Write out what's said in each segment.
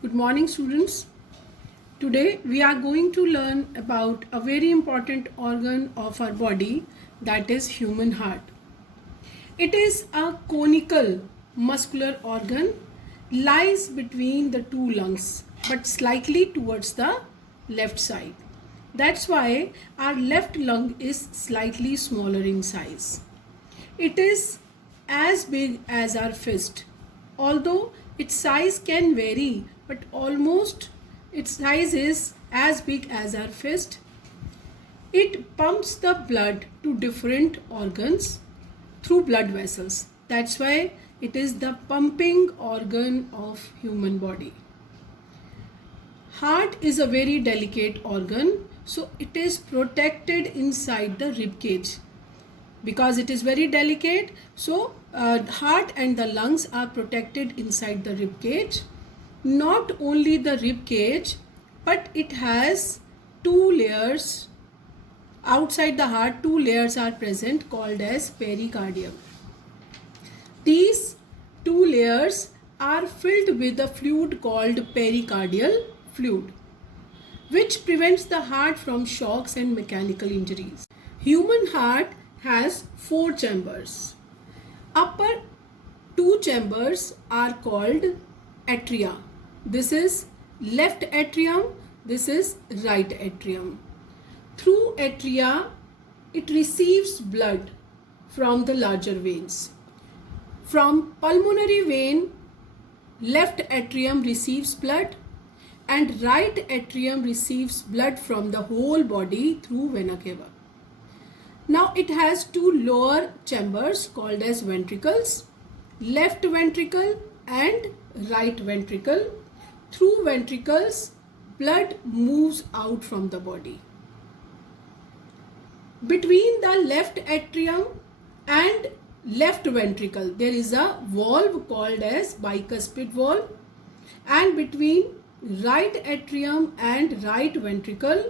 Good morning, students. Today we are going to learn about a very important organ of our body, that is human heart. It is a conical muscular organ, lies between the two lungs but slightly towards the left side. That's why our left lung is slightly smaller in size. It is as big as our fist, although its size can vary, but almost its size is as big as our fist. It pumps the blood to different organs through blood vessels. That's why it is the pumping organ of human body. Heart is a very delicate organ, so it is protected inside the rib cage. Because it is very delicate, so heart and the lungs are protected inside the rib cage. Not only the rib cage, but it has two layers. Outside the heart, two layers are present called as pericardium. These two layers are filled with a fluid called pericardial fluid, which prevents the heart from shocks and mechanical injuries. Human heart has four chambers. Upper two chambers are called atria. This is left atrium, this is right atrium. Through atria, it receives blood from the larger veins. From pulmonary vein, left atrium receives blood and right atrium receives blood from the whole body through vena cava. Now it has two lower chambers called as ventricles, left ventricle and right ventricle. Through ventricles, blood moves out from the body. Between the left atrium and left ventricle, there is a valve called as bicuspid valve, and between right atrium and right ventricle,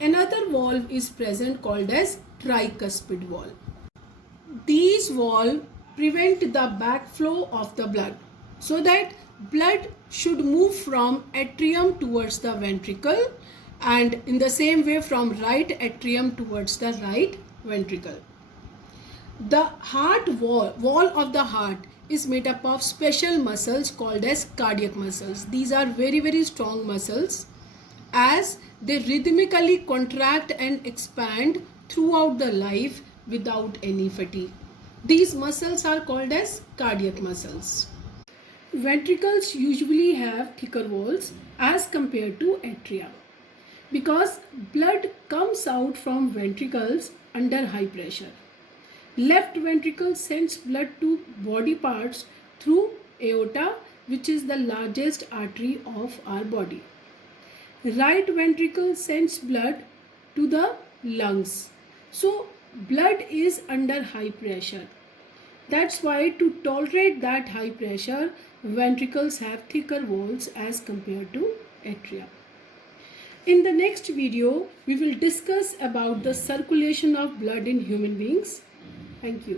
another valve is present called as tricuspid valve. These valves prevent the backflow of the blood, so that blood should move from atrium towards the ventricle and in the same way from right atrium towards the right ventricle. The heart wall of the heart is made up of special muscles called as cardiac muscles. These are very strong muscles as they rhythmically contract and expand throughout the life without any fatigue. These muscles are called as cardiac muscles. Ventricles usually have thicker walls as compared to atria because blood comes out from ventricles under high pressure. Left ventricle sends blood to body parts through aorta, which is the largest artery of our body. Right ventricle sends blood to the lungs. So blood is under high pressure. That's why to tolerate that high pressure, ventricles have thicker walls as compared to atria. In the next video, we will discuss about the circulation of blood in human beings. Thank you.